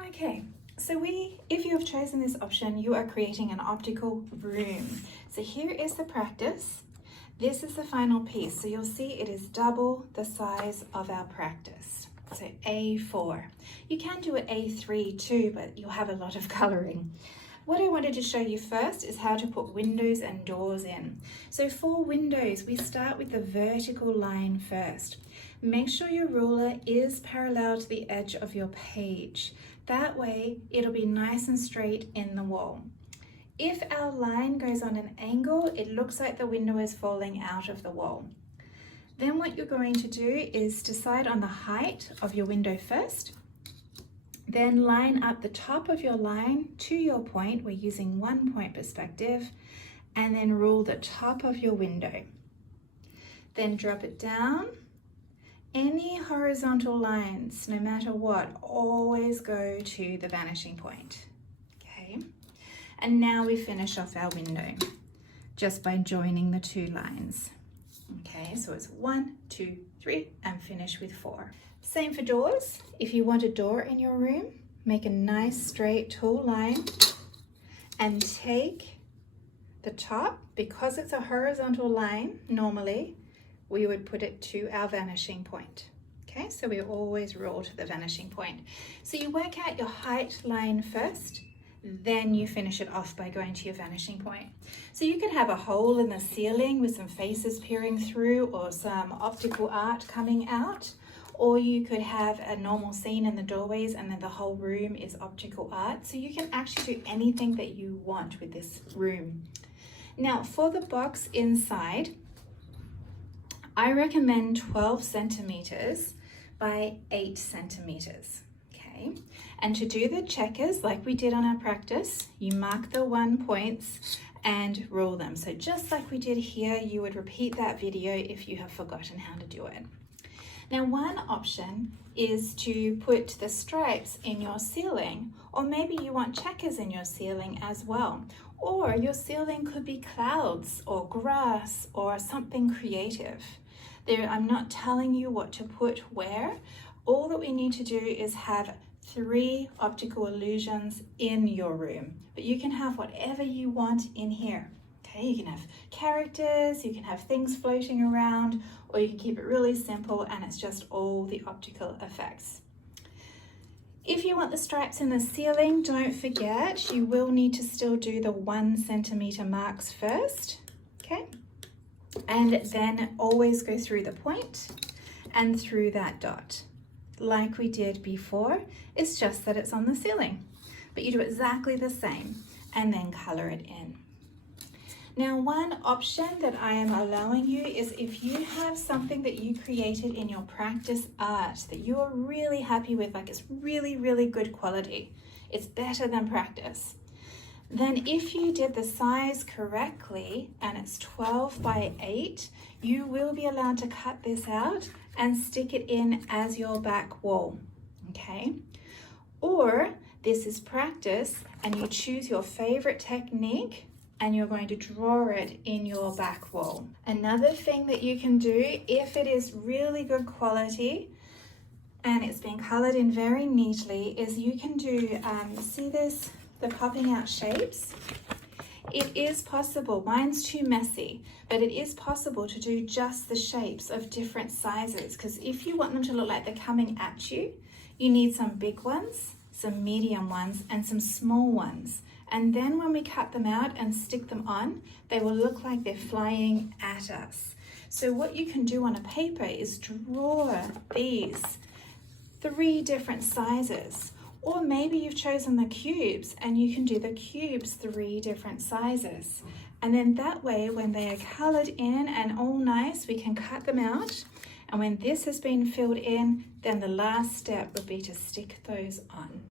Okay, so if you have chosen this option, you are creating an optical room. So here is the practice. This is the final piece. So you'll see it is double the size of our practice. So A4. You can do it A3 too, but you'll have a lot of coloring. What I wanted to show you first is how to put windows and doors in. So for windows, we start with the vertical line first. Make sure your ruler is parallel to the edge of your page. That way, it'll be nice and straight in the wall. If our line goes on an angle, it looks like the window is falling out of the wall. Then what you're going to do is decide on the height of your window first. Then line up the top of your line to your point. We're using 1 point perspective, and then rule the top of your window. Then drop it down. Any horizontal lines, no matter what, always go to the vanishing point. Okay, and now we finish off our window just by joining the two lines. Okay, so it's 1, 2, 3, and finish with 4. Same for doors. If you want a door in your room, make a nice straight tall line and take the top. Because it's a horizontal line, normally we would put it to our vanishing point. Okay, so we always roll to the vanishing point. So you work out your height line first, then you finish it off by going to your vanishing point. So you could have a hole in the ceiling with some faces peering through or some optical art coming out, or you could have a normal scene in the doorways and then the whole room is optical art. So you can actually do anything that you want with this room. Now for the box inside, I recommend 12 centimeters by 8 centimeters. Okay, and to do the checkers like we did on our practice, you mark the 1 points and rule them. So just like we did here, you would repeat that video if you have forgotten how to do it. Now one option is to put the stripes in your ceiling, or maybe you want checkers in your ceiling as well. Or your ceiling could be clouds or grass or something creative. I'm not telling you what to put where. All that we need to do is have 3 optical illusions in your room, but you can have whatever you want in here. Okay, you can have characters, you can have things floating around, or you can keep it really simple and it's just all the optical effects. If you want the stripes in the ceiling, don't forget, you will need to still do the 1 centimeter marks first, okay? And then always go through the point and through that dot. Like we did before, it's just that it's on the ceiling. But you do exactly the same and then color it in. Now one option that I am allowing you is if you have something that you created in your practice art that you are really happy with, like it's really, really good quality, it's better than practice, then if you did the size correctly and it's 12 by 8, you will be allowed to cut this out and stick it in as your back wall, okay? Or this is practice and you choose your favorite technique and you're going to draw it in your back wall. Another thing that you can do, if it is really good quality and it's been colored in very neatly, is you can do, see this, the popping out shapes? It is possible, mine's too messy, but it is possible to do just the shapes of different sizes, because if you want them to look like they're coming at you, you need some big ones, some medium ones, and some small ones. And then when we cut them out and stick them on, they will look like they're flying at us. So what you can do on a paper is draw these 3 different sizes. Or maybe you've chosen the cubes and you can do the cubes 3 different sizes. And then that way, when they are colored in and all nice, we can cut them out. And when this has been filled in, then the last step would be to stick those on.